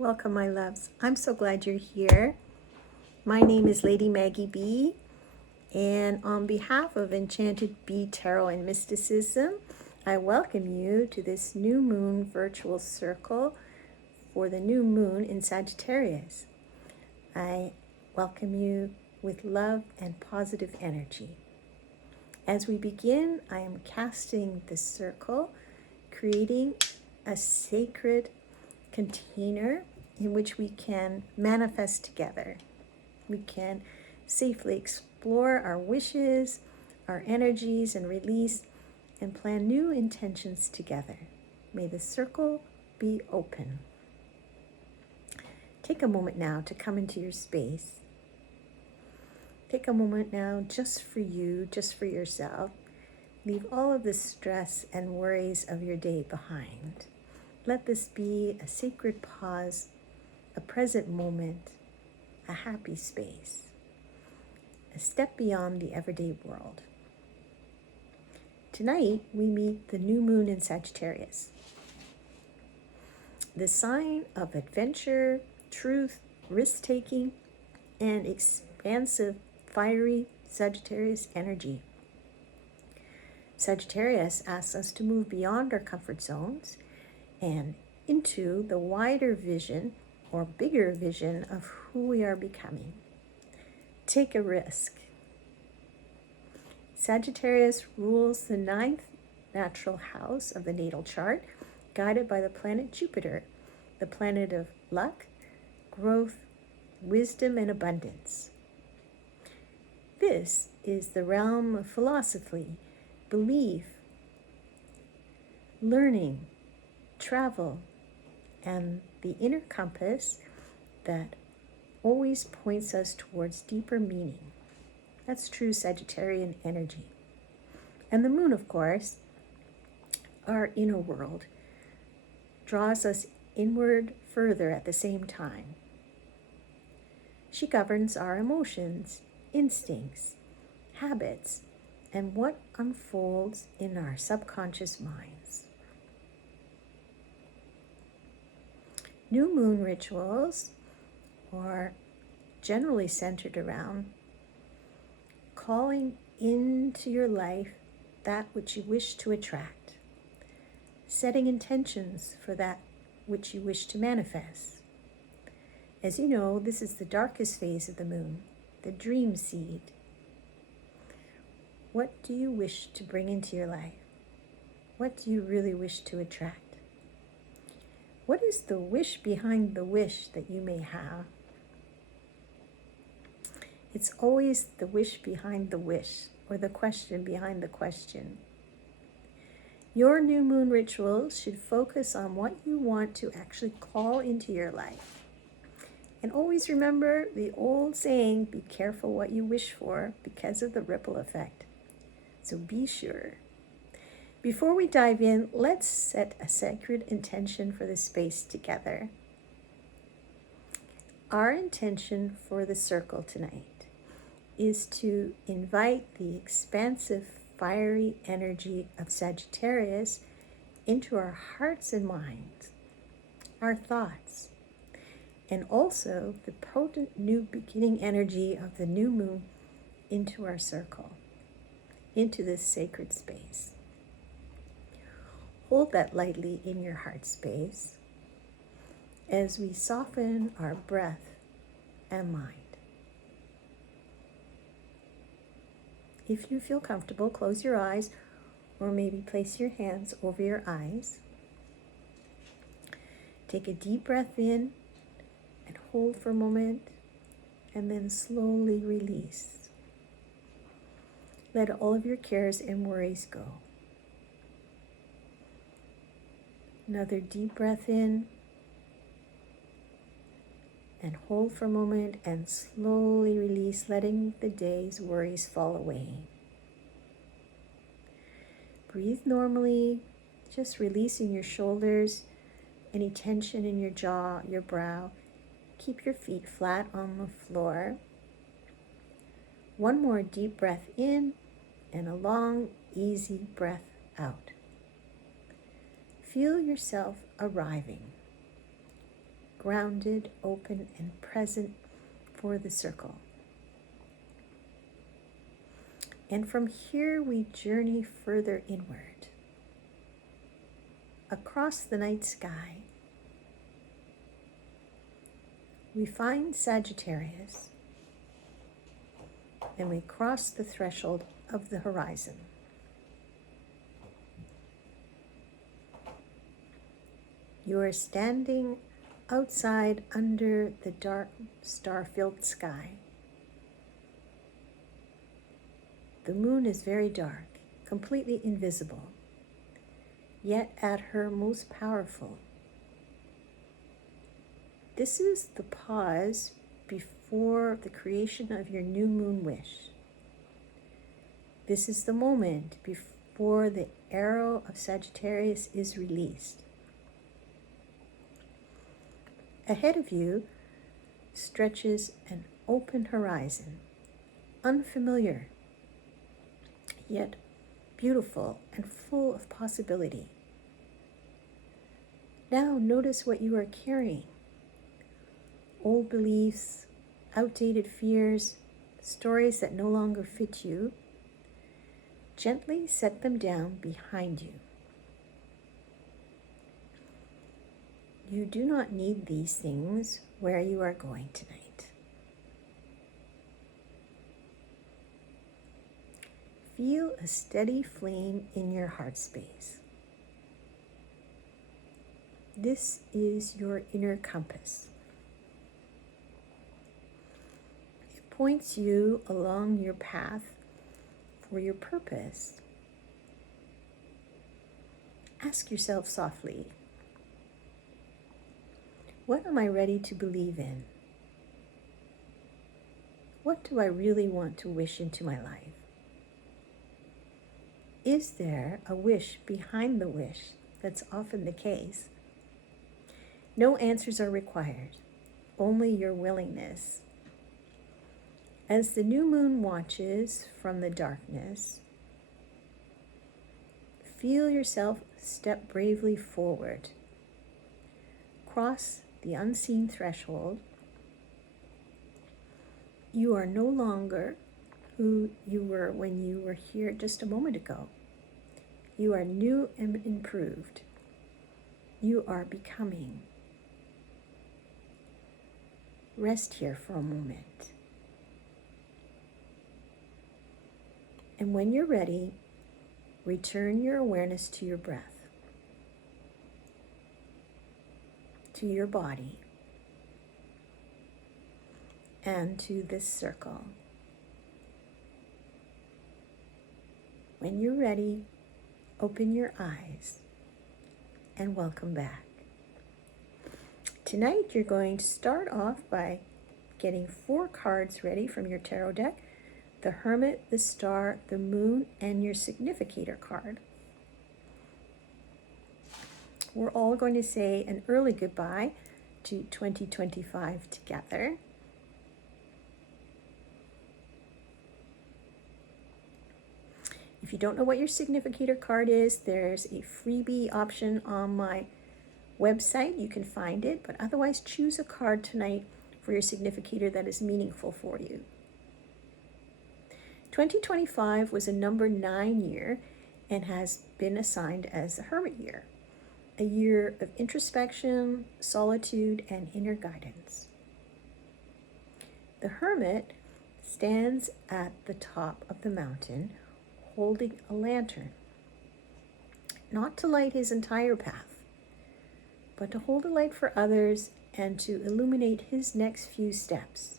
Welcome, my loves. I'm so glad you're here. My name is Lady MaggieBee, and on behalf of Enchanted Bee Tarot and Mysticism, I welcome you to this new moon virtual circle for the new moon in Sagittarius. I welcome you with love and positive energy. As we begin, I am casting this circle, creating a sacred container in which we can manifest together. We can safely explore our wishes, our energies, and release and plan new intentions together. May the circle be open. Take a moment now to come into your space. Take a moment now just for you, just for yourself. Leave all of the stress and worries of your day behind. Let this be a sacred pause, a present moment, a happy space, a step beyond the everyday world. Tonight, we meet the new moon in Sagittarius, the sign of adventure, truth, risk-taking, and expansive, fiery Sagittarius energy. Sagittarius asks us to move beyond our comfort zones and into the wider vision or bigger vision of who we are becoming. Take a risk. Sagittarius rules the 9th natural house of the natal chart, guided by the planet Jupiter, the planet of luck, growth, wisdom, and abundance. This is the realm of philosophy, belief, learning, travel, and the inner compass that always points us towards deeper meaning. That's true Sagittarian energy. And the moon, of course, our inner world, draws us inward further at the same time. She governs our emotions, instincts, habits, and what unfolds in our subconscious minds. New moon rituals are generally centered around calling into your life that which you wish to attract, setting intentions for that which you wish to manifest. As you know, this is the darkest phase of the moon, the dream seed. What do you wish to bring into your life? What do you really wish to attract? What is the wish behind the wish that you may have? It's always the wish behind the wish, or the question behind the question. Your new moon rituals should focus on what you want to actually call into your life. And always remember the old saying, be careful what you wish for because of the ripple effect. So be sure. Before we dive in, let's set a sacred intention for the space together. Our intention for the circle tonight is to invite the expansive, fiery energy of Sagittarius into our hearts and minds, our thoughts, and also the potent new beginning energy of the new moon into our circle, into this sacred space. Hold that lightly in your heart space as we soften our breath and mind. If you feel comfortable, close your eyes or maybe place your hands over your eyes. Take a deep breath in and hold for a moment and then slowly release. Let all of your cares and worries go. Another deep breath in and hold for a moment and slowly release, letting the day's worries fall away. Breathe normally, just releasing your shoulders, any tension in your jaw, your brow. Keep your feet flat on the floor. One more deep breath in and a long, easy breath out. Feel yourself arriving. grounded, open, and present for the circle. And from here we journey further inward, across the night sky. We find Sagittarius, and we cross the threshold of the horizon. You are standing outside under the dark star-filled sky. The moon is very dark, completely invisible, yet at her most powerful. This is the pause before the creation of your new moon wish. This is the moment before the arrow of Sagittarius is released. Ahead of you stretches an open horizon, unfamiliar, yet beautiful and full of possibility. Now notice what you are carrying. Old beliefs, outdated fears, stories that no longer fit you. Gently set them down behind you. You do not need these things where you are going tonight. Feel a steady flame in your heart space. This is your inner compass. It points you along your path for your purpose. Ask yourself softly, what am I ready to believe in? What do I really want to wish into my life? Is there a wish behind the wish? That's often the case. No answers are required, only your willingness. As the new moon watches from the darkness, feel yourself step bravely forward. Cross the unseen threshold. You are no longer who you were when you were here just a moment ago. You are new and improved. You are becoming. Rest here for a moment. And when you're ready, return your awareness to your breath, to your body, and to this circle. When you're ready, open your eyes and welcome back. Tonight you're going to start off by getting 4 cards ready from your tarot deck: the Hermit, the Star, the Moon, and your Significator card. We're all going to say an early goodbye to 2025 together. If you don't know what your Significator card is, there's a freebie option on my website. You can find it, but otherwise choose a card tonight for your Significator that is meaningful for you. 2025 was a number 9 year and has been assigned as the Hermit year, a year of introspection, solitude, and inner guidance. The Hermit stands at the top of the mountain holding a lantern, not to light his entire path, but to hold a light for others and to illuminate his next few steps.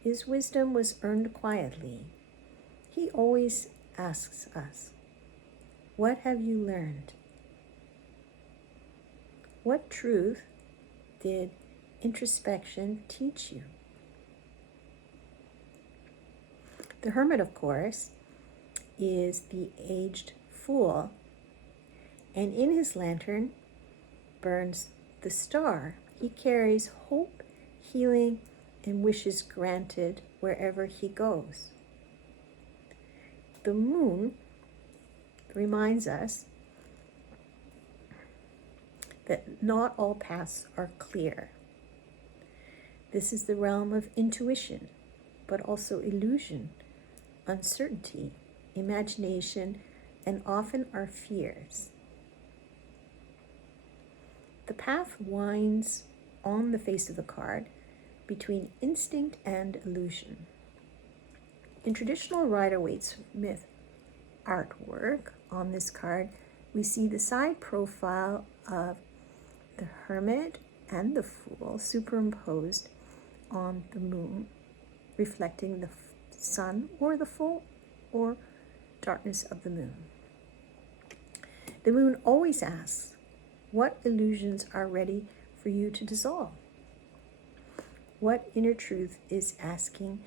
His wisdom was earned quietly. He always asks us, what have you learned? What truth did introspection teach you? The Hermit, of course, is the aged fool, and in his lantern burns the star. He carries hope, healing, and wishes granted wherever he goes. The moon reminds us that not all paths are clear. This is the realm of intuition, but also illusion, uncertainty, imagination, and often our fears. The path winds on the face of the card between instinct and illusion. In traditional Rider-Waite-Smith artwork on this card, we see the side profile of the Hermit and the Fool superimposed on the moon, reflecting the sun or the full or darkness of the moon. The moon always asks, what illusions are ready for you to dissolve? What inner truth is asking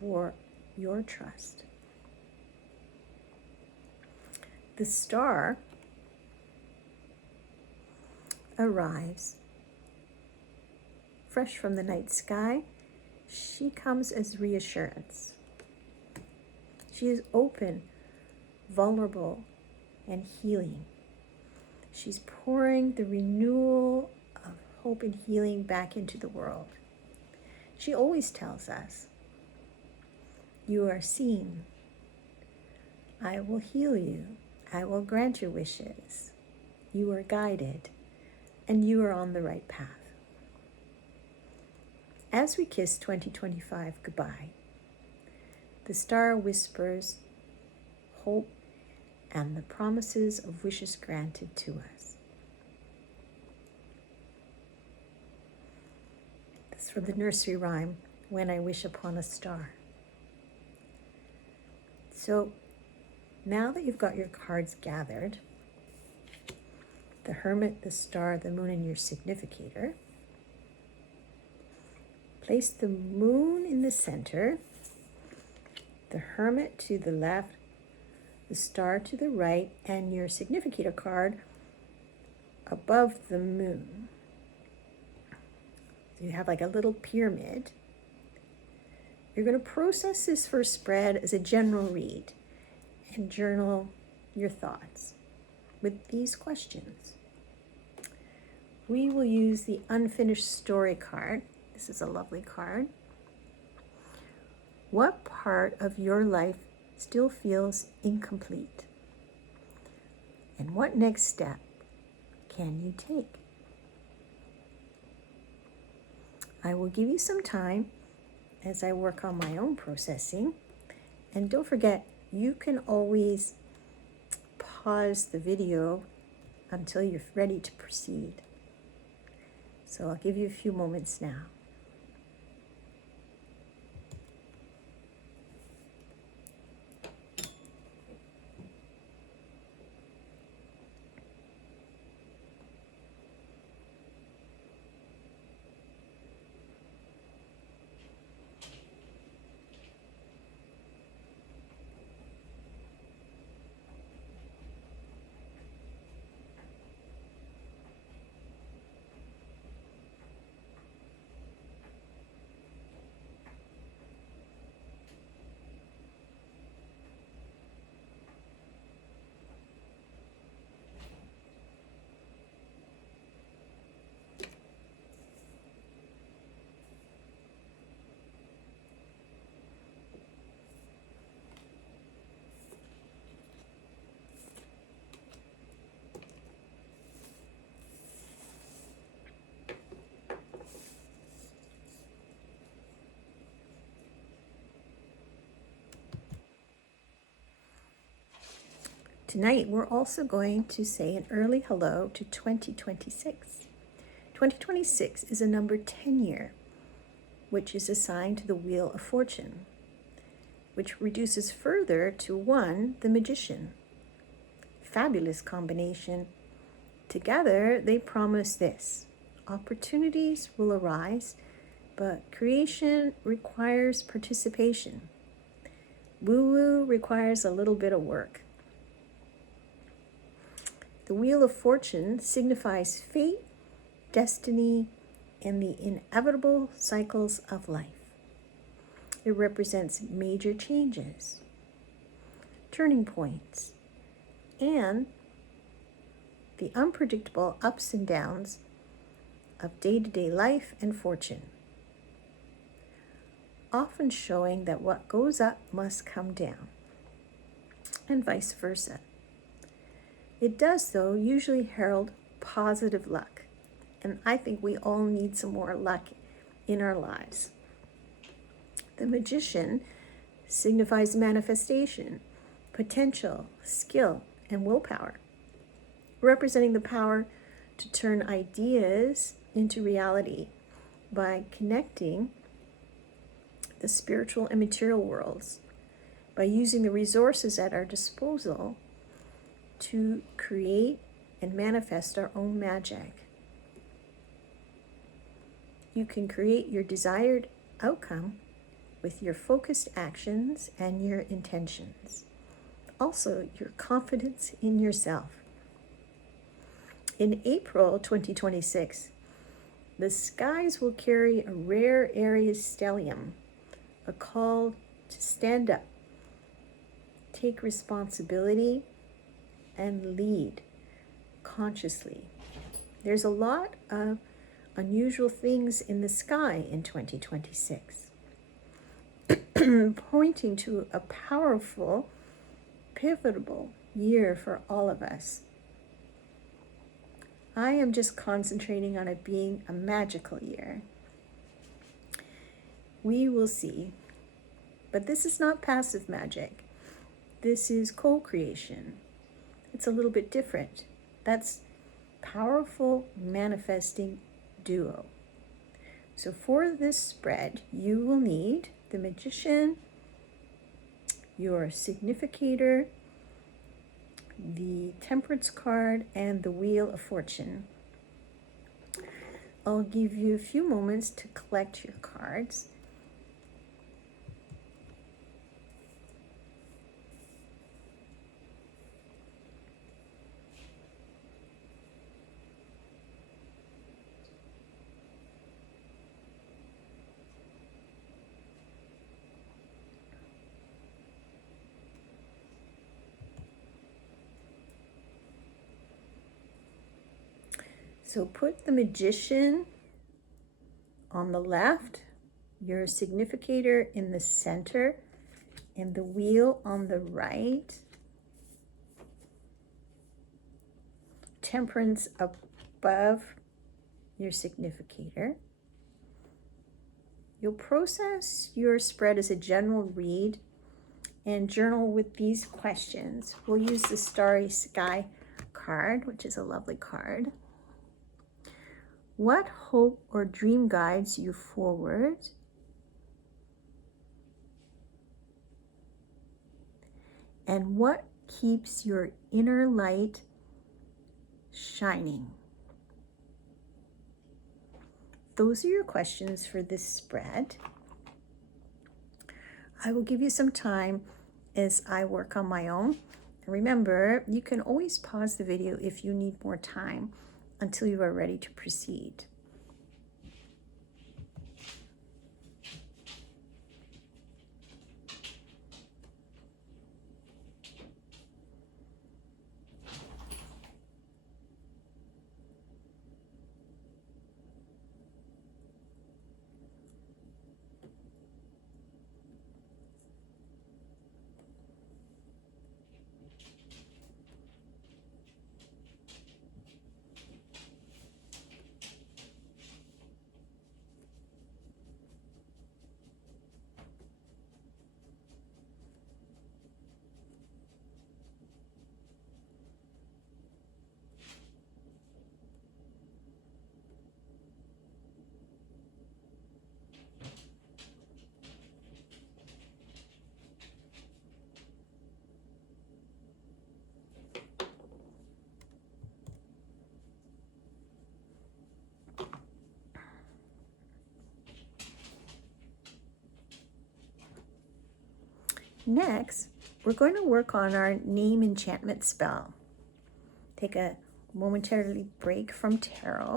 for your trust? The star arrives fresh from the night sky. She comes as reassurance. She is open, vulnerable, and healing. She's pouring the renewal of hope and healing back into the world. She always tells us, you are seen. I will heal you. I will grant your wishes. You are guided, and you are on the right path. As we kiss 2025 goodbye, the star whispers hope and the promises of wishes granted to us. This is from the nursery rhyme, When I Wish Upon a Star. So now that you've got your cards gathered, the Hermit, the Star, the Moon, and your significator, place the Moon in the center, the Hermit to the left, the Star to the right, and your significator card above the Moon. So you have like a little pyramid. You're going to process this first spread as a general read and journal your thoughts with these questions. We will use the Unfinished Story card. This is a lovely card. What part of your life still feels incomplete? And what next step can you take? I will give you some time as I work on my own processing. And don't forget, you can always pause the video until you're ready to proceed. So I'll give you a few moments now. Tonight, we're also going to say an early hello to 2026. 2026 is a number 10 year, which is assigned to the Wheel of Fortune, which reduces further to 1, the Magician. Fabulous combination. Together, they promise this: opportunities will arise, but creation requires participation. Woo-woo requires a little bit of work. The Wheel of Fortune signifies fate, destiny, and the inevitable cycles of life. It represents major changes, turning points, and the unpredictable ups and downs of day-to-day life and fortune, often showing that what goes up must come down, and vice versa. It does, though, usually herald positive luck, and I think we all need some more luck in our lives. The Magician signifies manifestation, potential, skill, and willpower, representing the power to turn ideas into reality by connecting the spiritual and material worlds, by using the resources at our disposal to create and manifest our own magic. You can create your desired outcome with your focused actions and your intentions. Also, your confidence in yourself. In April 2026, the skies will carry a rare Aries stellium, a call to stand up, take responsibility, and lead consciously. There's a lot of unusual things in the sky in 2026, pointing to a powerful, pivotal year for all of us. I am just concentrating on it being a magical year. We will see. But this is not passive magic. This is co-creation. It's a little bit different. That's powerful manifesting duo. So for this spread, you will need the Magician, your Significator, the Temperance card, and the Wheel of Fortune. I'll give you a few moments to collect your cards. So put the Magician on the left, your Significator in the center, and the Wheel on the right. Temperance above your Significator. You'll process your spread as a general read and journal with these questions. We'll use the Starry Sky card, which is a lovely card. What hope or dream guides you forward? And what keeps your inner light shining? Those are your questions for this spread. I will give you some time as I work on my own. And remember, you can always pause the video if you need more time until you are ready to proceed. Next, we're going to work on our name enchantment spell. Take a momentarily break from tarot.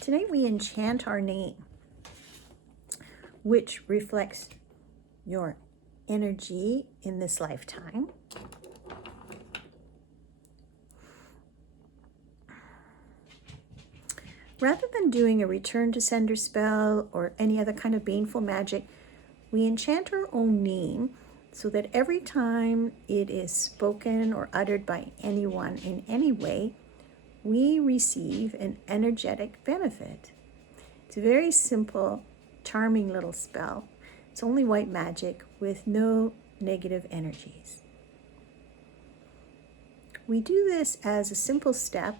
Tonight we enchant our name, which reflects your energy in this lifetime. Rather than doing a return to sender spell or any other kind of baneful magic, we enchant our own name so that every time it is spoken or uttered by anyone in any way, we receive an energetic benefit. It's a very simple, charming little spell. It's only white magic with no negative energies. We do this as a simple step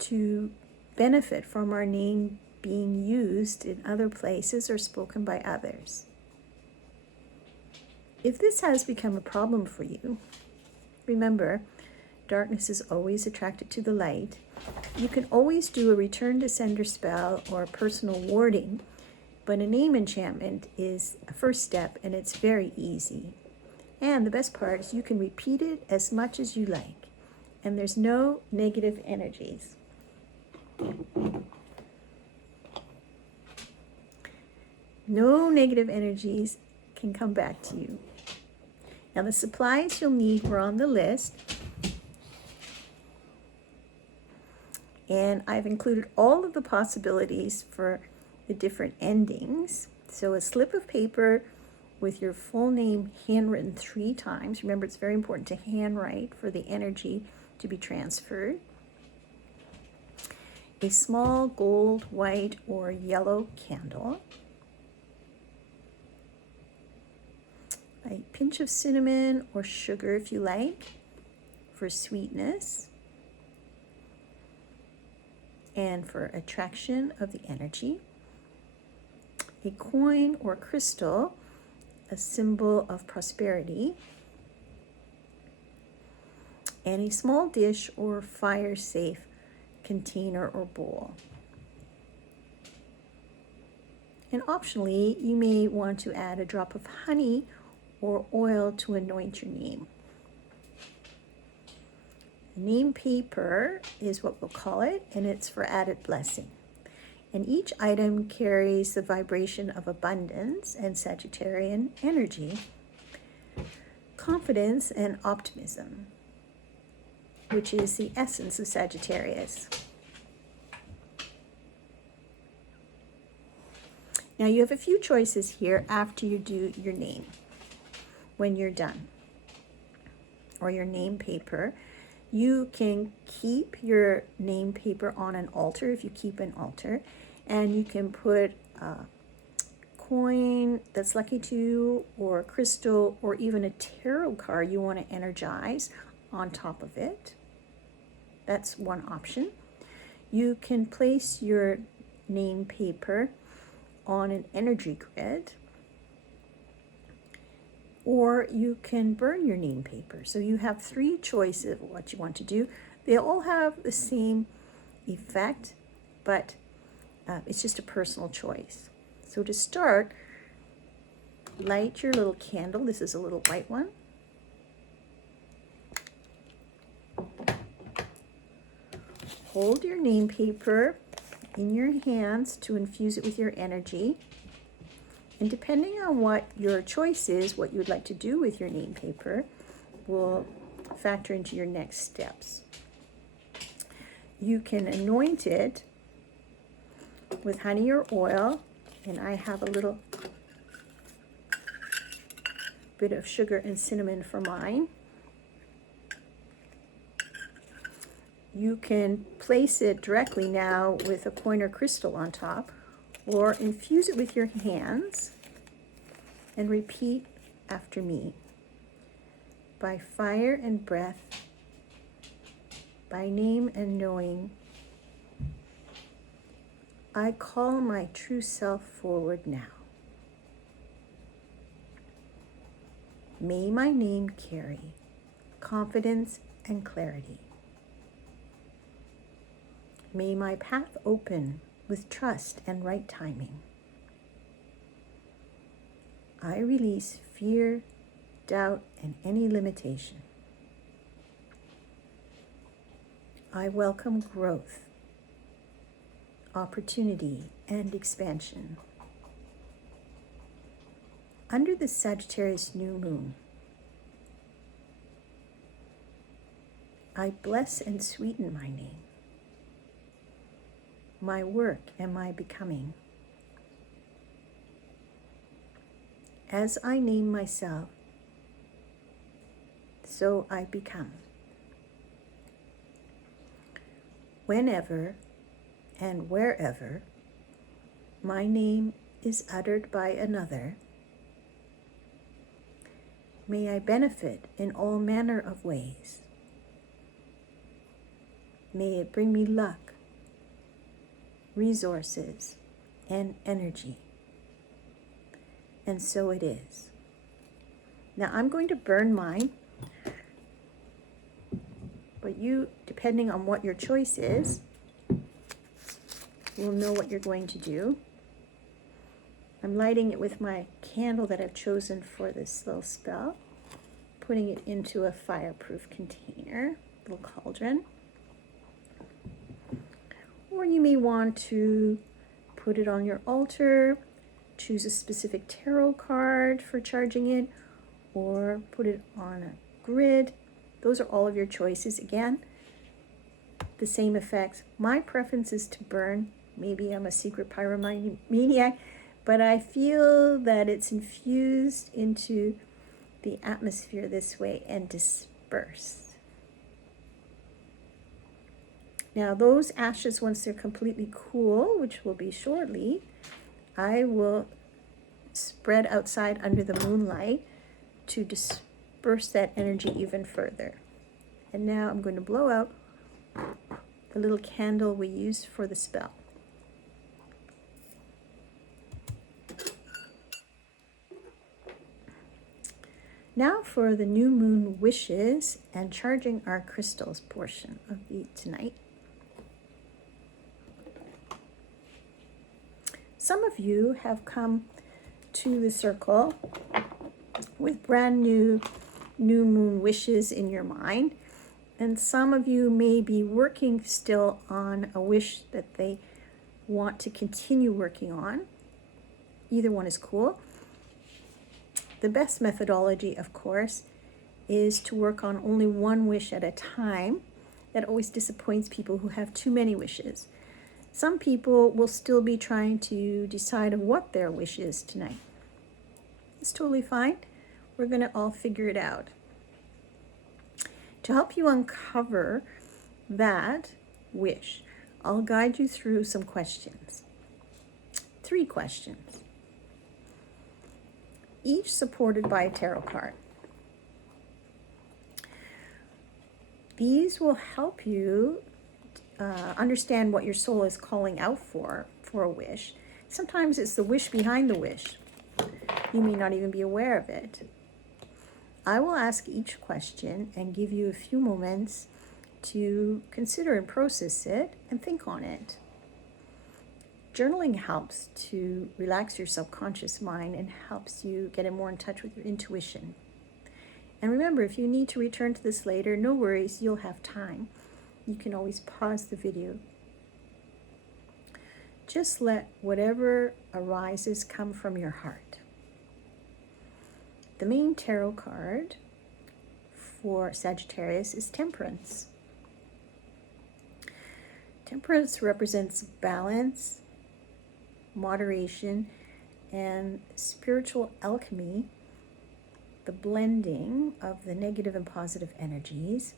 to benefit from our name being used in other places or spoken by others. If this has become a problem for you, remember, darkness is always attracted to the light. You can always do a return to sender spell or personal warding, but a name enchantment is a first step and it's very easy. And the best part is you can repeat it as much as you like, and there's no negative energies. No negative energies can come back to you. Now the supplies you'll need were on the list, and I've included all of the possibilities for the different endings. So a slip of paper with your full name handwritten 3 times. Remember, it's very important to handwrite for the energy to be transferred. A small gold, white, or yellow candle. A pinch of cinnamon or sugar if you like for sweetness and for attraction of the energy. A coin or crystal, a symbol of prosperity. And a small dish or fire safe container or bowl. And optionally, you may want to add a drop of honey or oil to anoint your name. Name paper is what we'll call it, and it's for added blessing. And each item carries the vibration of abundance and Sagittarian energy, confidence and optimism, which is the essence of Sagittarius. Now you have a few choices here after you do your name. When you're done, or your name paper, you can keep your name paper on an altar if you keep an altar, and you can put a coin that's lucky to you, or a crystal, or even a tarot card you want to energize on top of it. That's one option. You can place your name paper on an energy grid, or you can burn your name paper. So you have 3 choices of what you want to do. They all have the same effect, but it's just a personal choice. So to start, light your little candle. This is a little white one. Hold your name paper in your hands to infuse it with your energy. And depending on what your choice is, what you would like to do with your name paper, will factor into your next steps. You can anoint it with honey or oil, and I have a little bit of sugar and cinnamon for mine. You can place it directly now with a coin or crystal on top, or infuse it with your hands and repeat after me. By fire and breath, by name and knowing, I call my true self forward now. May my name carry confidence and clarity. May my path open with trust and right timing. I release fear, doubt, and any limitation. I welcome growth, opportunity, and expansion. Under the Sagittarius new moon, I bless and sweeten my name. my work and my becoming. As I name myself, so I become. Whenever and wherever my name is uttered by another, may I benefit in all manner of ways. May it bring me luck, resources, and energy. And so it is. Now I'm going to burn mine, but you, depending on what your choice is, will know what you're going to do. I'm lighting it with my candle that I've chosen for this little spell, putting it into a fireproof container, little cauldron. Or you may want to put it on your altar, choose a specific tarot card for charging it, or put it on a grid. Those are all of your choices. Again, the same effects. My preference is to burn. Maybe I'm a secret pyromaniac, but I feel that it's infused into the atmosphere this way and dispersed. Now those ashes, once they're completely cool, which will be shortly, I will spread outside under the moonlight to disperse that energy even further. And now I'm going to blow out the little candle we used for the spell. Now for the new moon wishes and charging our crystals portion of the tonight. Some of you have come to the circle with brand new moon wishes in your mind, and some of you may be working still on a wish that they want to continue working on. Either one is cool. The best methodology, of course, is to work on only one wish at a time. That always disappoints people who have too many wishes. Some people will still be trying to decide on what their wish is tonight. It's totally fine. We're going to all figure it out. To help you uncover that wish, I'll guide you through some questions. 3 questions, each supported by a tarot card. These will help you understand what your soul is calling out for a wish. Sometimes it's the wish behind the wish. You may not even be aware of it. I will ask each question and give you a few moments to consider and process it and think on it. Journaling helps to relax your subconscious mind and helps you get more in touch with your intuition. And remember, if you need to return to this later, no worries, you'll have time. You can always pause the video. Just let whatever arises come from your heart. The main tarot card for Sagittarius is Temperance. Temperance represents balance, moderation, and spiritual alchemy, the blending of the negative and positive energies.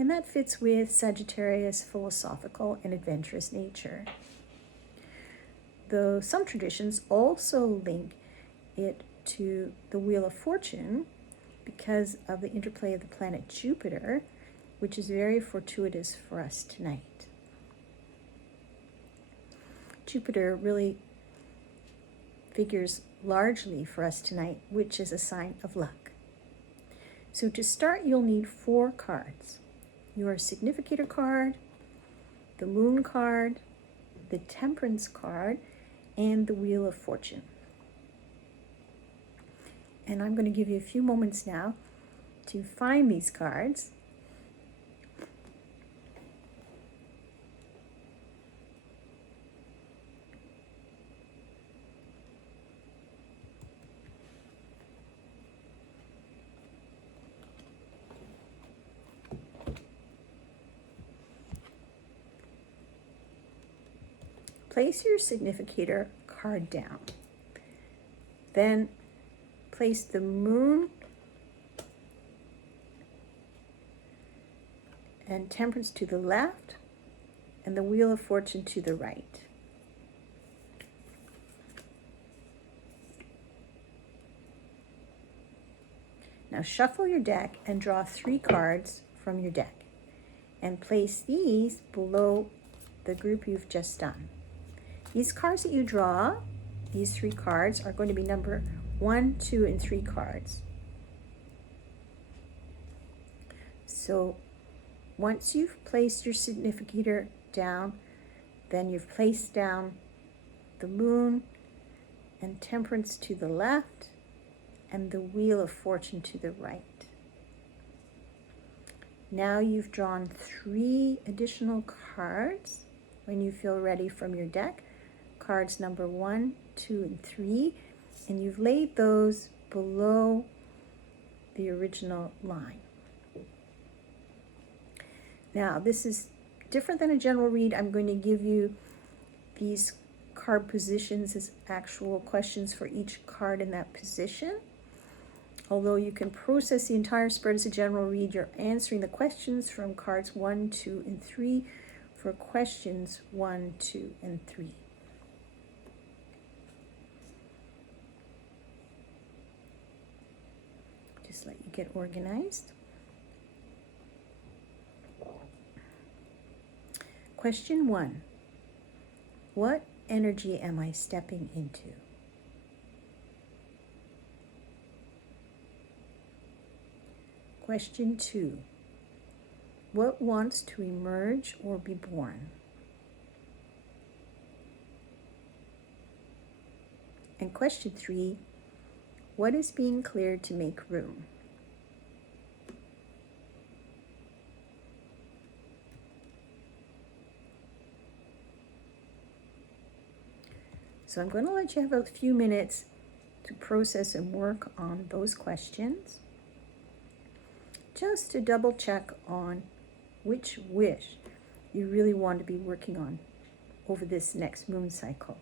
And that fits with Sagittarius' philosophical and adventurous nature. Though some traditions also link it to the Wheel of Fortune because of the interplay of the planet Jupiter, which is very fortuitous for us tonight. Jupiter really figures largely for us tonight, which is a sign of luck. So to start, you'll need 4 cards. Your Significator card, the Moon card, the Temperance card, and the Wheel of Fortune. And I'm going to give you a few moments now to find these cards. place your significator card down. Then place the moon and temperance to the left and the wheel of fortune to the right. Now shuffle your deck and draw 3 cards from your deck and place these below the group you've just done. These cards that you draw, these 3 cards, are going to be number 1, 2, and 3 cards. So once you've placed your significator down, then you've placed down the moon and temperance to the left and the wheel of fortune to the right. Now you've drawn 3 additional cards when you feel ready from your deck, cards number 1, 2, and 3, and you've laid those below the original line. Now this is different than a general read. I'm going to give you these card positions as actual questions for each card in that position. Although you can process the entire spread as a general read, you're answering the questions from cards 1, 2, and 3 for questions 1, 2, and 3. Just let you get organized. Question 1. What energy am I stepping into? Question 2. What wants to emerge or be born? And question 3. What is being cleared to make room? So I'm going to let you have a few minutes to process and work on those questions, just to double check on which wish you really want to be working on over this next moon cycle.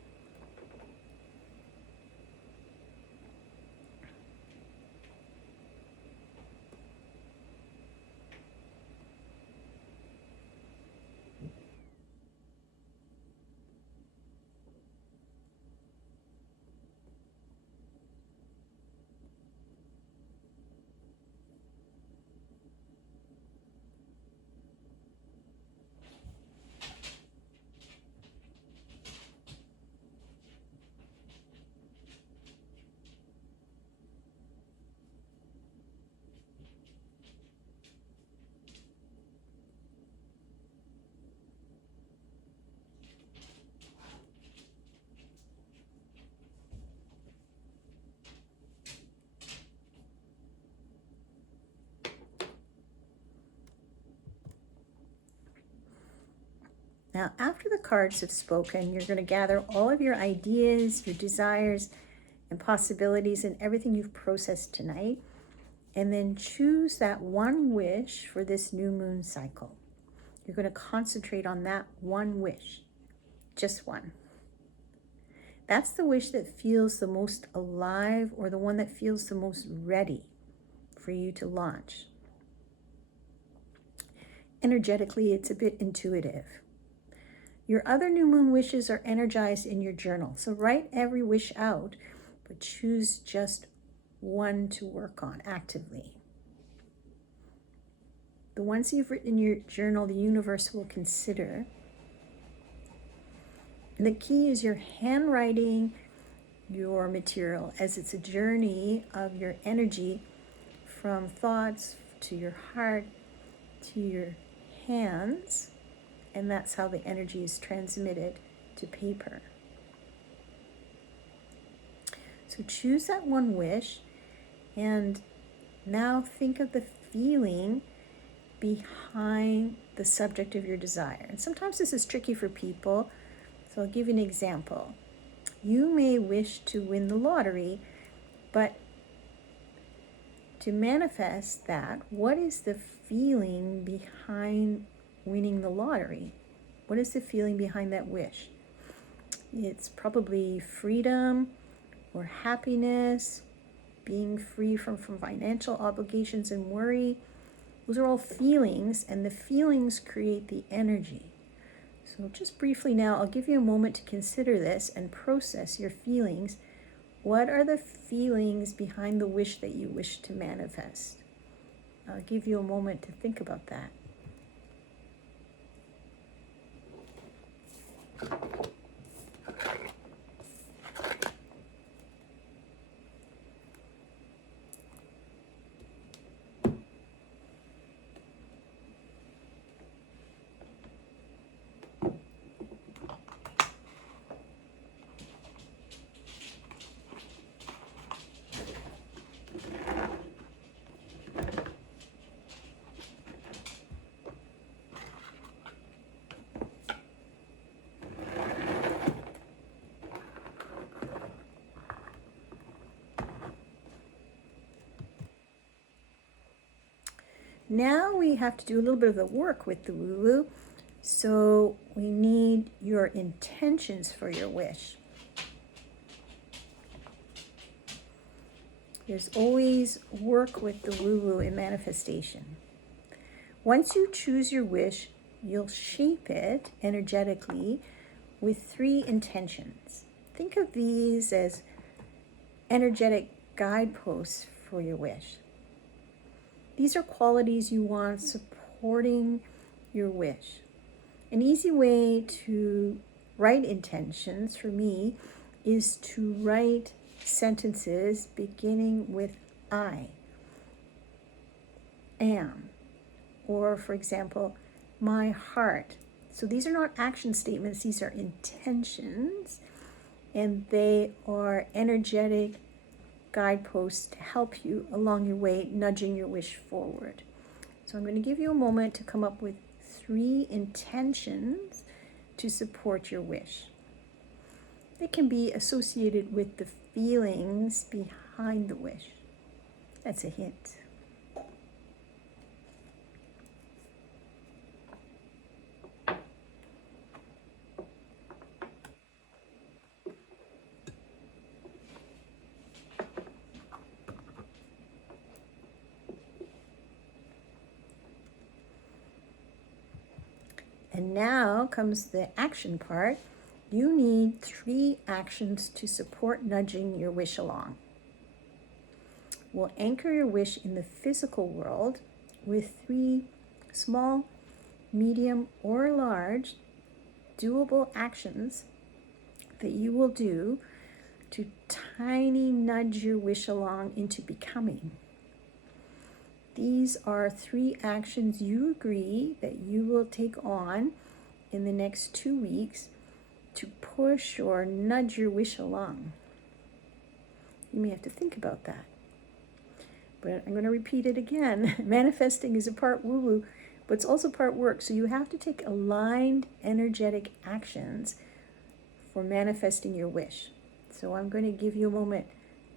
Now, after the cards have spoken, you're going to gather all of your ideas, your desires, and possibilities, and everything you've processed tonight, and then choose that one wish for this new moon cycle. You're going to concentrate on that one wish, just one. That's the wish that feels the most alive, or the one that feels the most ready for you to launch. Energetically, it's a bit intuitive. Your other new moon wishes are energized in your journal. So write every wish out, but choose just one to work on actively. The ones you've written in your journal, the universe will consider. And the key is your handwriting your material, as it's a journey of your energy from thoughts to your heart to your hands. And that's how the energy is transmitted to paper. So choose that one wish, and now think of the feeling behind the subject of your desire. And sometimes this is tricky for people, so I'll give you an example. You may wish to win the lottery, but to manifest that, what is the feeling behind winning the lottery? What is the feeling behind that wish? It's probably freedom or happiness, being free from financial obligations and worry. Those are all feelings, and the feelings create the energy. So just briefly now, I'll give you a moment to consider this and process your feelings. What are the feelings behind the wish that you wish to manifest? I'll give you a moment to think about that. Now we have to do a little bit of the work with the woo-woo. So we need your intentions for your wish. There's always work with the woo-woo in manifestation. Once you choose your wish, you'll shape it energetically with 3 intentions. Think of these as energetic guideposts for your wish. These are qualities you want supporting your wish. An easy way to write intentions for me is to write sentences beginning with I am, or for example, my heart. So these are not action statements, these are intentions, and they are energetic guideposts to help you along your way, nudging your wish forward. So I'm going to give you a moment to come up with 3 intentions to support your wish. They can be associated with the feelings behind the wish. That's a hint. And now comes the action part. You need 3 actions to support nudging your wish along. We'll anchor your wish in the physical world with 3 small, medium, or large doable actions that you will do to tiny nudge your wish along into becoming. These are 3 actions you agree that you will take on in the next 2 weeks to push or nudge your wish along. You may have to think about that. But I'm going to repeat it again. Manifesting is a part woo-woo, but it's also part work. So you have to take aligned, energetic actions for manifesting your wish. So I'm going to give you a moment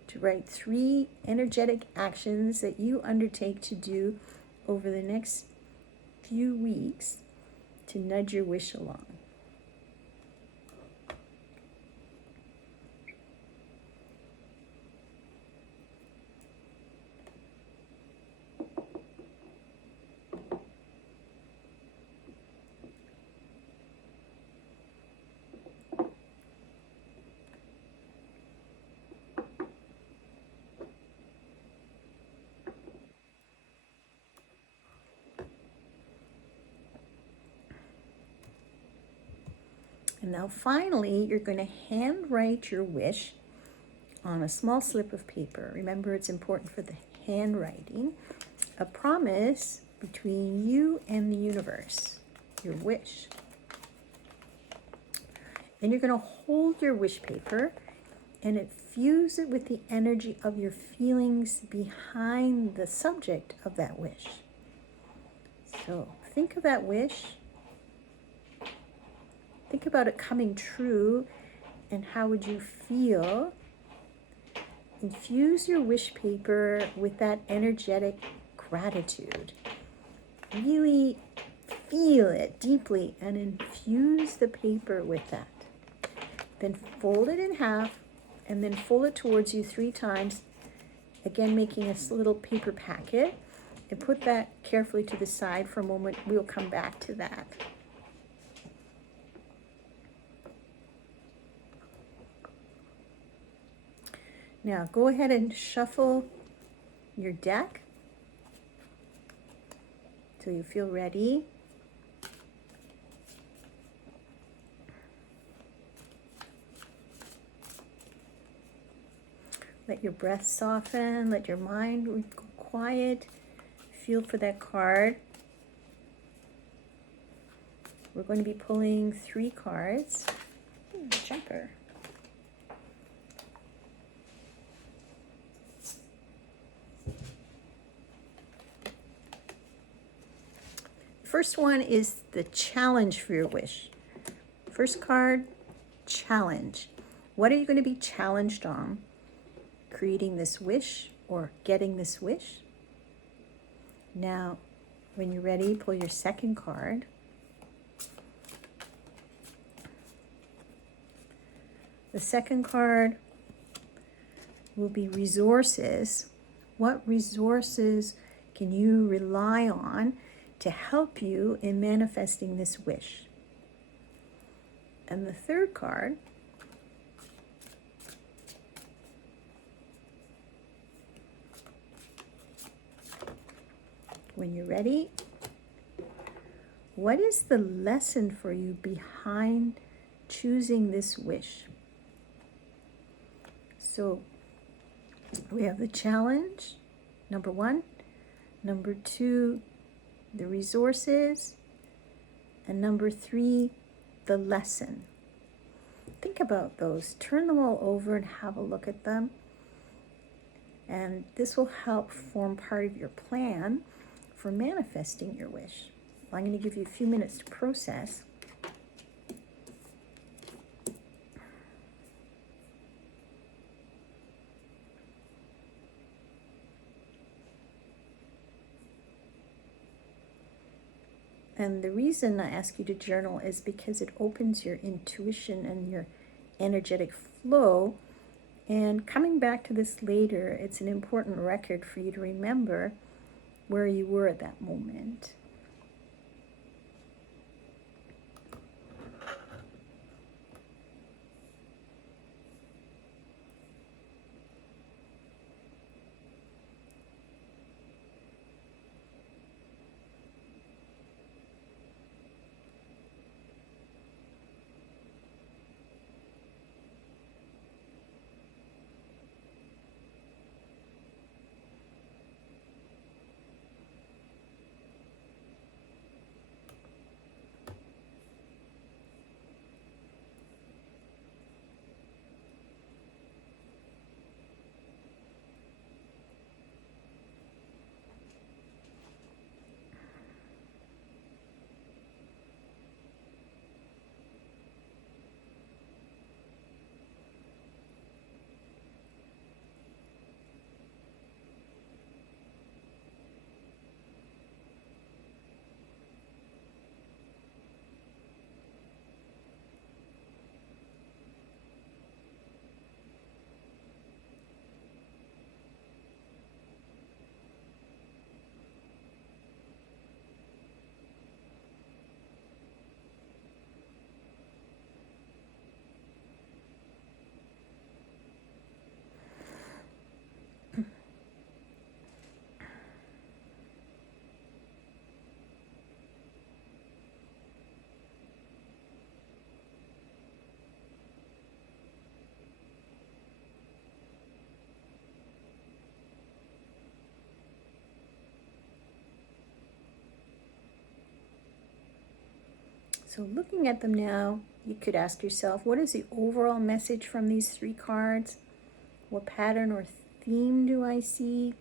to write 3 energetic actions that you undertake to do over the next few weeks to nudge your wish along. And now finally, you're going to handwrite your wish on a small slip of paper. Remember, it's important for the handwriting. A promise between you and the universe, your wish. Then you're going to hold your wish paper and infuse it with the energy of your feelings behind the subject of that wish. So think of that wish. Think about it coming true, and how would you feel? Infuse your wish paper with that energetic gratitude. Really feel it deeply and infuse the paper with that. Then fold it in half and then fold it towards you 3 times, again making a little paper packet, and put that carefully to the side for a moment. We'll come back to that. Now go ahead and shuffle your deck till you feel ready. Let your breath soften, let your mind go quiet. Feel for that card. We're going to be pulling 3 cards. Jumper. First one is the challenge for your wish. First card, challenge. What are you going to be challenged on? Creating this wish or getting this wish? Now, when you're ready, pull your second card. The second card will be resources. What resources can you rely on to help you in manifesting this wish? And the third card when you're ready, what is the lesson for you behind choosing this wish? So we have the challenge, number 1. Number 2, the resources. And number 3, the lesson. Think about those. Turn them all over and have a look at them. And this will help form part of your plan for manifesting your wish. I'm going to give you a few minutes to process. And the reason I ask you to journal is because it opens your intuition and your energetic flow. And coming back to this later, it's an important record for you to remember where you were at that moment. So looking at them now, you could ask yourself, what is the overall message from these 3 cards? What pattern or theme do I see?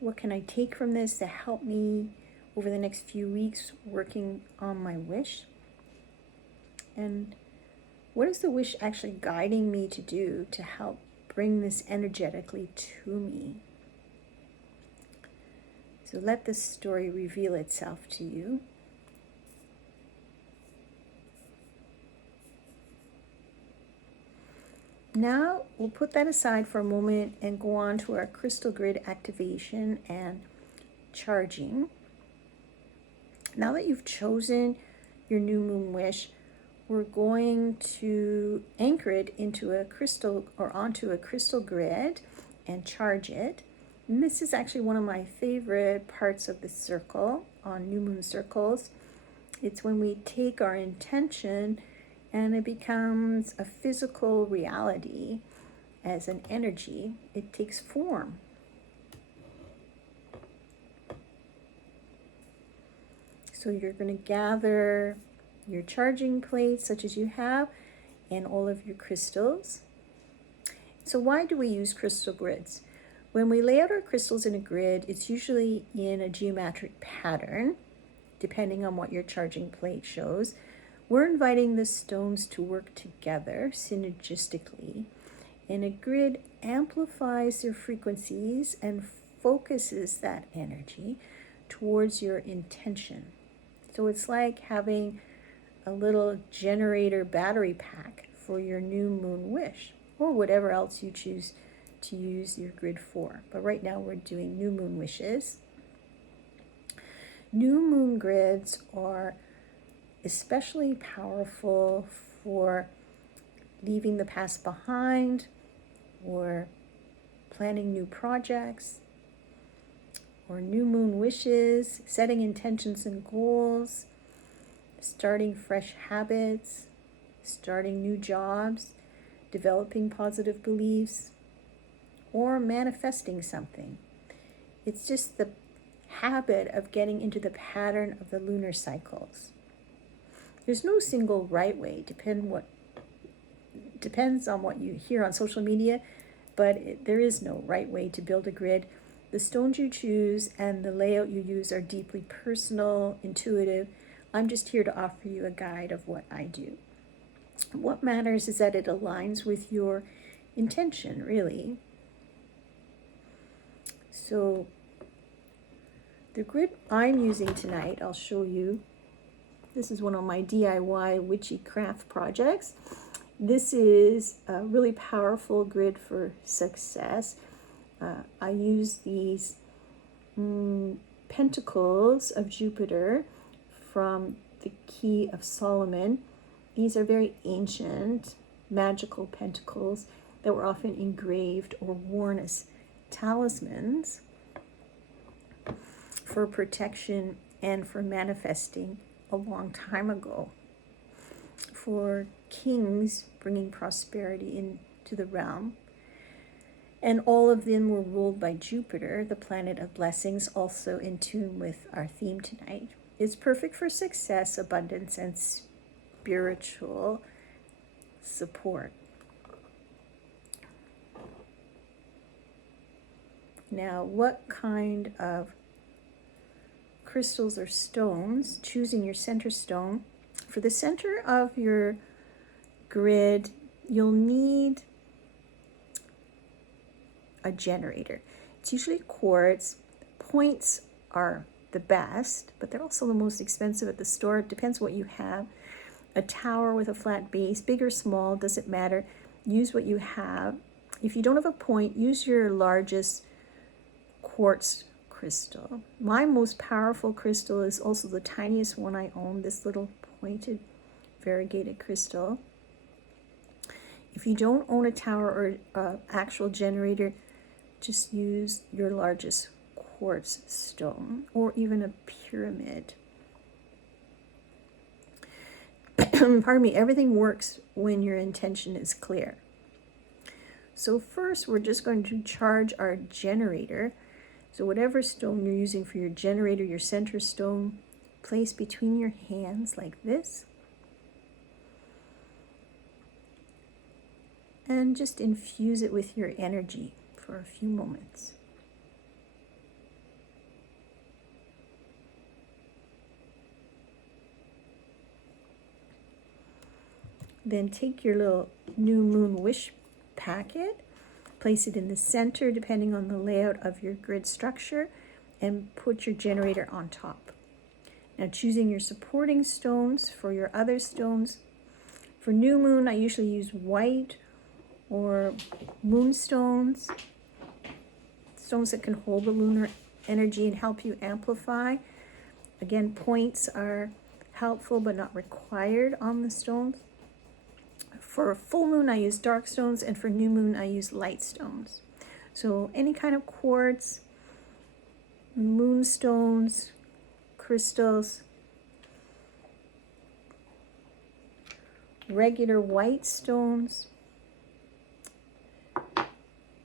What can I take from this to help me over the next few weeks working on my wish? And what is the wish actually guiding me to do to help bring this energetically to me? So let this story reveal itself to you. Now we'll put that aside for a moment and go on to our crystal grid activation and charging. Now that you've chosen your new moon wish, we're going to anchor it into a crystal or onto a crystal grid and charge it. And this is actually one of my favorite parts of the circle on new moon circles. It's when we take our intention and it becomes a physical reality as an energy. It takes form. So you're going to gather your charging plates such as you have and all of your crystals. So why do we use crystal grids? When we lay out our crystals in a grid, it's usually in a geometric pattern, depending on what your charging plate shows. We're inviting the stones to work together synergistically, and a grid amplifies their frequencies and focuses that energy towards your intention. So it's like having a little generator battery pack for your new moon wish, or whatever else you choose to use your grid for. But right now we're doing new moon wishes. New moon grids are especially powerful for leaving the past behind, or planning new projects, or new moon wishes, setting intentions and goals, starting fresh habits, starting new jobs, developing positive beliefs, or manifesting something. It's just the habit of getting into the pattern of the lunar cycles. There's no single right way, depends on what you hear on social media, but there is no right way to build a grid. The stones you choose and the layout you use are deeply personal, intuitive. I'm just here to offer you a guide of what I do. What matters is that it aligns with your intention, really. So the grid I'm using tonight, I'll show you. This is one of my DIY witchy craft projects. This is a really powerful grid for success. I use these pentacles of Jupiter from the Key of Solomon. These are very ancient, magical pentacles that were often engraved or worn as talismans for protection and for manifesting a long time ago, for kings bringing prosperity into the realm. And all of them were ruled by Jupiter, the planet of blessings, also in tune with our theme tonight. It's perfect for success, abundance, and spiritual support. Now, what kind of crystals or stones? Choosing your center stone. For the center of your grid, you'll need a generator. It's usually quartz. Points are the best, but they're also the most expensive at the store. It depends what you have. A tower with a flat base, big or small, doesn't matter. Use what you have. If you don't have a point, use your largest quartz crystal. My most powerful crystal is also the tiniest one I own, this little pointed variegated crystal. If you don't own a tower or actual generator, just use your largest quartz stone or even a pyramid. Pardon me, everything works when your intention is clear. So first, we're just going to charge our generator. So whatever stone you're using for your generator, your center stone, place between your hands like this. And just infuse it with your energy for a few moments. Then take your little new moon wish packet, place it in the center depending on the layout of your grid structure, and put your generator on top. Now, choosing your supporting stones for your other stones. For new moon, I usually use white or moonstones, stones that can hold the lunar energy and help you amplify. Again, points are helpful but not required on the stones. For full moon, I use dark stones, and for new moon, I use light stones. So any kind of quartz, moonstones, crystals, regular white stones,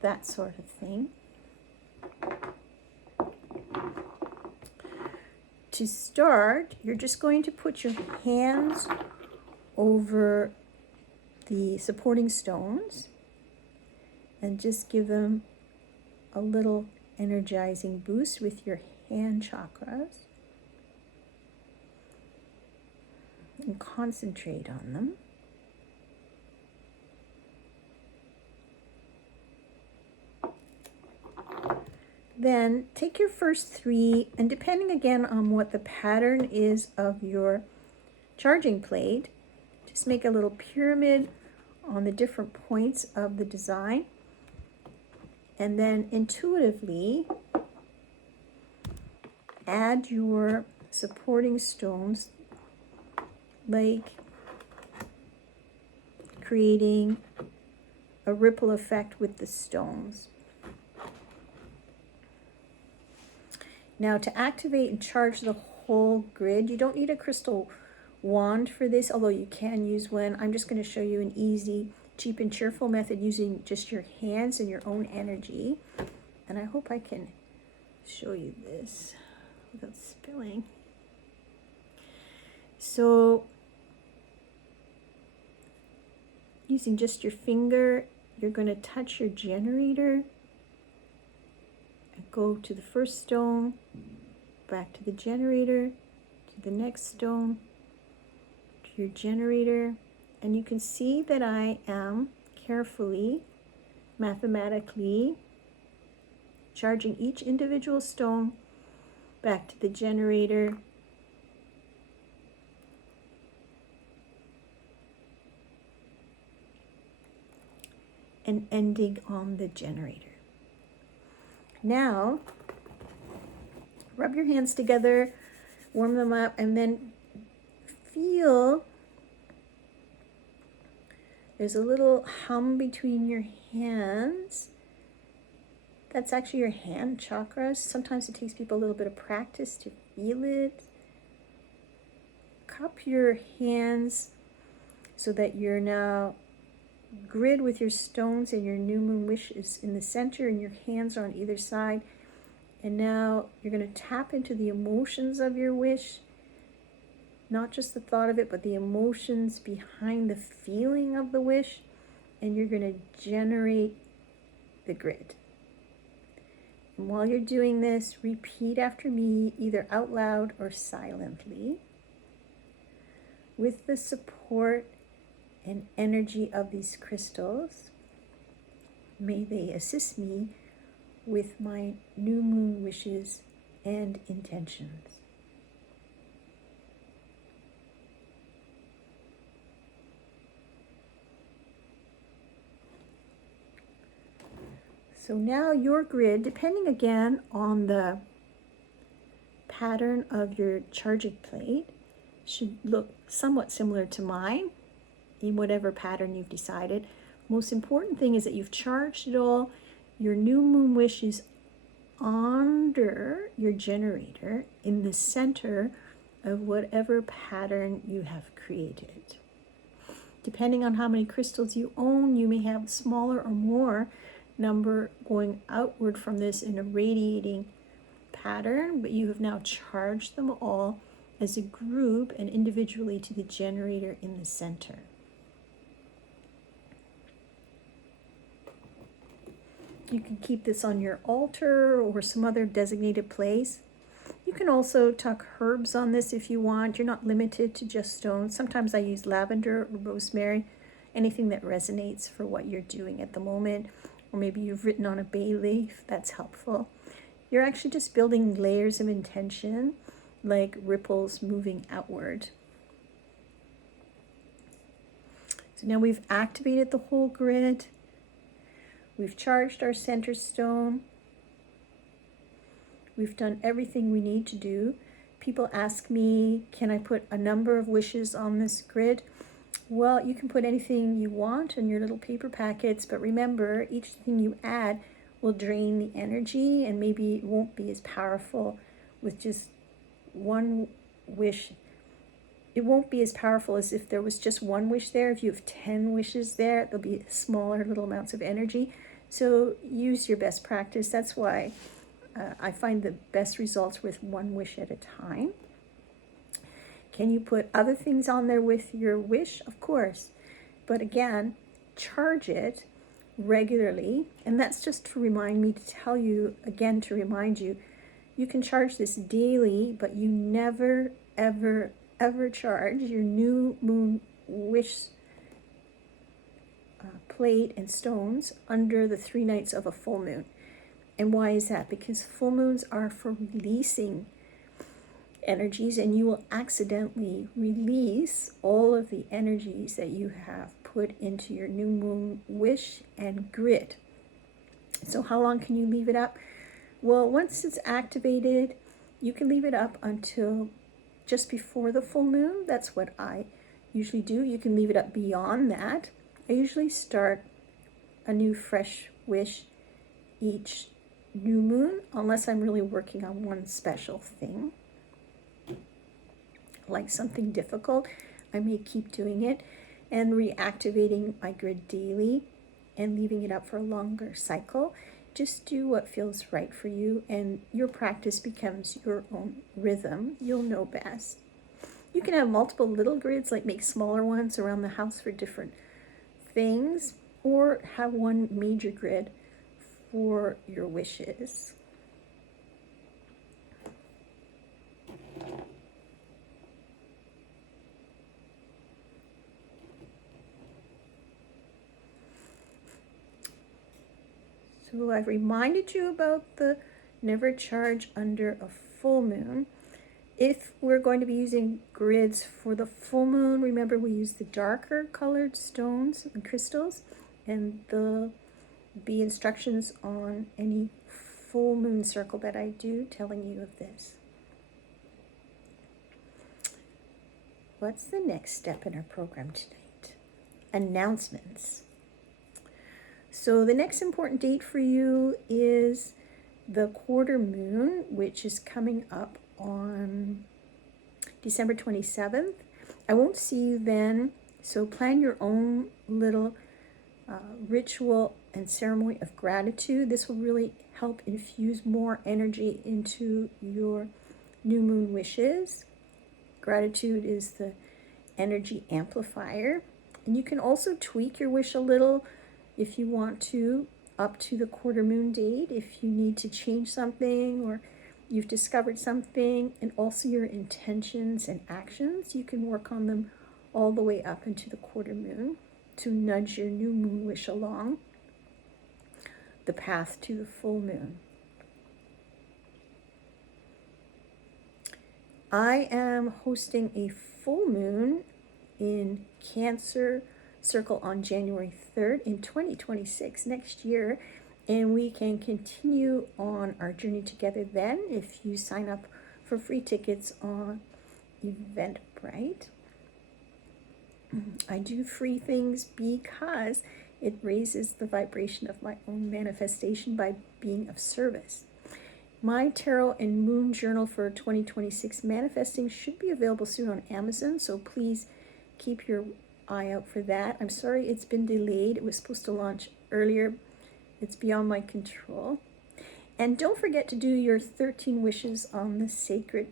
that sort of thing. To start, you're just going to put your hands over the supporting stones and just give them a little energizing boost with your hand chakras and concentrate on them. Then take your first three, and depending again on what the pattern is of your charging plate, just make a little pyramid on the different points of the design, and then intuitively add your supporting stones, like creating a ripple effect with the stones. Now, to activate and charge the whole grid, you don't need a crystal wand for this, although you can use one. I'm just going to show you an easy, cheap, and cheerful method using just your hands and your own energy. And I hope I can show you this without spilling. So, using just your finger, you're going to touch your generator and go to the first stone, back to the generator, to the next stone, to your generator, and you can see that I am carefully, mathematically charging each individual stone back to the generator, and ending on the generator. Now, rub your hands together, warm them up, and then feel there's a little hum between your hands. That's actually your hand chakras. Sometimes it takes people a little bit of practice to feel it. Cup your hands so that you're now grid with your stones, and your new moon wish is in the center and your hands are on either side. And now you're going to tap into the emotions of your wish, not just the thought of it, but the emotions behind the feeling of the wish, and you're going to generate the grid. And while you're doing this, repeat after me, either out loud or silently, with the support and energy of these crystals. May they assist me with my new moon wishes and intentions. So now your grid, depending again on the pattern of your charging plate, should look somewhat similar to mine in whatever pattern you've decided. Most important thing is that you've charged it all. Your new moon wish is under your generator in the center of whatever pattern you have created. Depending on how many crystals you own, you may have smaller or more number going outward from this in a radiating pattern, but you have now charged them all as a group and individually to the generator in the center. You can keep this on your altar or some other designated place. You can also tuck herbs on this if you want. You're not limited to just stones. Sometimes I use lavender or rosemary, anything that resonates for what you're doing at the moment. Or maybe you've written on a bay leaf, that's helpful. You're actually just building layers of intention, like ripples moving outward. So now we've activated the whole grid. We've charged our center stone. We've done everything we need to do. People ask me, can I put a number of wishes on this grid? Well, you can put anything you want in your little paper packets, but remember, each thing you add will drain the energy, and maybe it won't be as powerful with just one wish. It won't be as powerful as if there was just one wish there. If you have 10 wishes there, there'll be smaller little amounts of energy. So use your best practice. That's why I find the best results with one wish at a time. Can you put other things on there with your wish? Of course. But again, charge it regularly. And that's just to remind me, to tell you, again, to remind you, you can charge this daily, but you never, ever, ever charge your new moon wish plate and stones under the 3 nights of a full moon. And why is that? Because full moons are for releasing energies, and you will accidentally release all of the energies that you have put into your new moon wish and grid. So how long can you leave it up? Well, once it's activated, you can leave it up until just before the full moon. That's what I usually do. You can leave it up beyond that. I usually start a new fresh wish each new moon, unless I'm really working on one special thing, like something difficult. I may keep doing it and reactivating my grid daily and leaving it up for a longer cycle. Just do what feels right for you, and your practice becomes your own rhythm. You'll know best. You can have multiple little grids, like make smaller ones around the house for different things, or have one major grid for your wishes. So I've reminded you about the never charge under a full moon. If we're going to be using grids for the full moon, remember we use the darker colored stones and crystals, and there'll be instructions on any full moon circle that I do telling you of this. What's the next step in our program tonight? Announcements. So the next important date for you is the quarter moon, which is coming up on December 27th. I won't see you then, so plan your own little ritual and ceremony of gratitude. This will really help infuse more energy into your new moon wishes. Gratitude is the energy amplifier, and you can also tweak your wish a little if you want to, up to the quarter moon date, if you need to change something or you've discovered something, and also your intentions and actions. You can work on them all the way up into the quarter moon to nudge your new moon wish along the path to the full moon. I am hosting a full moon in Cancer Circle on January 3rd in 2026, next year, and we can continue on our journey together then if you sign up for free tickets on Eventbrite. I do free things because it raises the vibration of my own manifestation by being of service. My tarot and moon journal for 2026 manifesting should be available soon on Amazon, so please keep your eye out for that. I'm sorry it's been delayed. It was supposed to launch earlier. It's beyond my control. And don't forget to do your 13 wishes on the sacred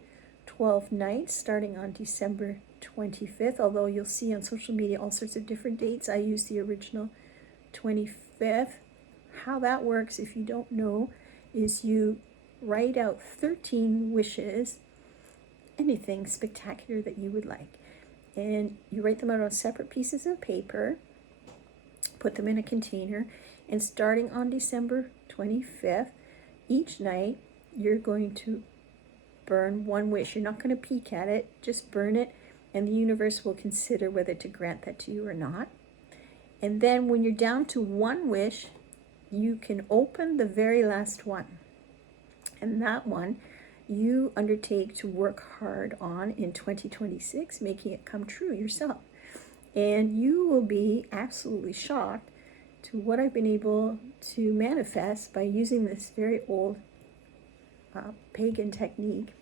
12 nights starting on December 25th, although you'll see on social media all sorts of different dates. I use the original 25th. How that works, if you don't know, is you write out 13 wishes, anything spectacular that you would like, and you write them out on separate pieces of paper, put them in a container, and starting on December 25th, each night you're going to burn one wish. You're not going to peek at it, just burn it, and the universe will consider whether to grant that to you or not. And then when you're down to one wish, you can open the very last one. And that one you undertake to work hard on in 2026, making it come true yourself. And you will be absolutely shocked to what I've been able to manifest by using this very old pagan technique.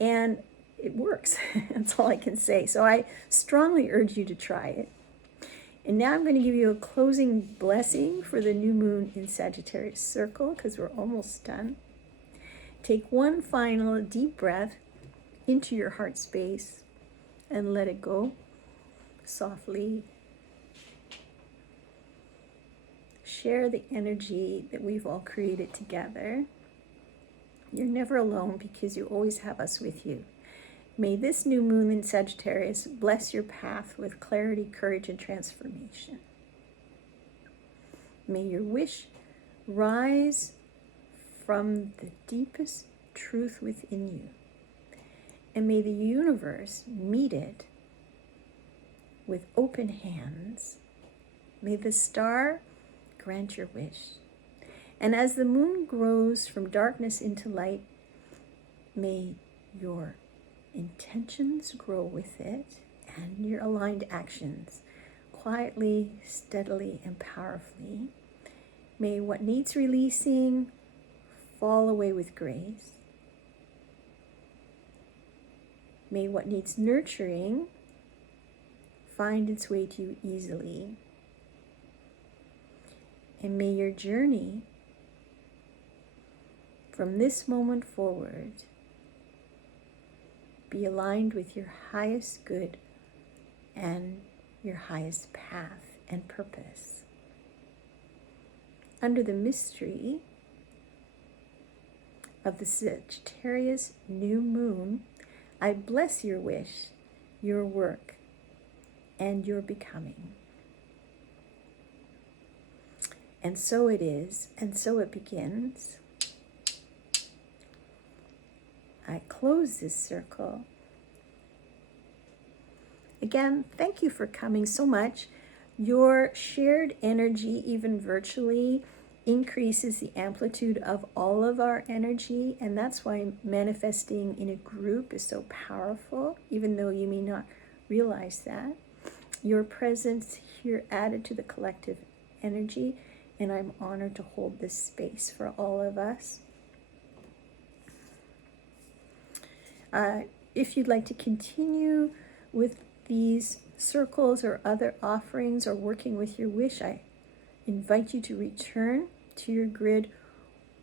And it works. That's all I can say. So I strongly urge you to try it. And now I'm going to give you a closing blessing for the new moon in Sagittarius circle, because we're almost done. Take one final deep breath into your heart space and let it go softly. Share the energy that we've all created together. You're never alone because you always have us with you. May this new moon in Sagittarius bless your path with clarity, courage, and transformation. May your wish rise from the deepest truth within you. And may the universe meet it with open hands. May the star grant your wish. And as the moon grows from darkness into light, may your intentions grow with it and your aligned actions quietly, steadily, and powerfully. May what needs releasing fall away with grace. May what needs nurturing find its way to you easily. And may your journey from this moment forward be aligned with your highest good and your highest path and purpose. Under the mystery of the Sagittarius new moon, I bless your wish, your work, and your becoming. And so it is, and so it begins. I close this circle. Again, thank you for coming so much. Your shared energy, even virtually, increases the amplitude of all of our energy, and that's why manifesting in a group is so powerful, even though you may not realize that. Your presence here added to the collective energy, and I'm honored to hold this space for all of us. If you'd like to continue with these circles or other offerings or working with your wish, I invite you to return to your grid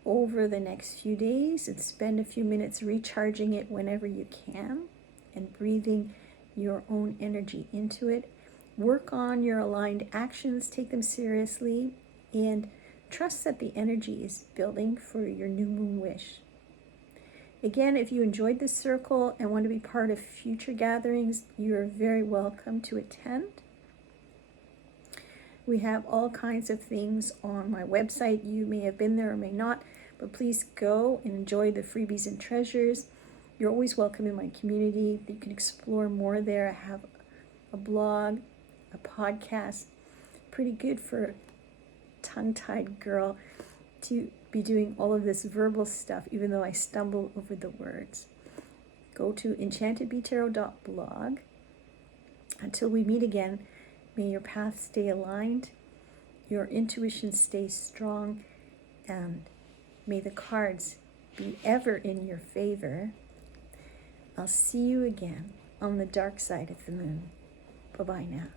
over the next few days and spend a few minutes recharging it whenever you can and breathing your own energy into it. Work on your aligned actions, take them seriously, and trust that the energy is building for your new moon wish. Again, if you enjoyed this circle and want to be part of future gatherings, you're very welcome to attend. We have all kinds of things on my website. You may have been there or may not, but please go and enjoy the freebies and treasures. You're always welcome in my community. You can explore more there. I have a blog, a podcast, pretty good for a tongue-tied girl to be doing all of this verbal stuff, even though I stumble over the words. Go to enchantedbeetarot.blog. Until we meet again, may your path stay aligned, your intuition stay strong, and may the cards be ever in your favor. I'll see you again on the dark side of the moon. Bye-bye now.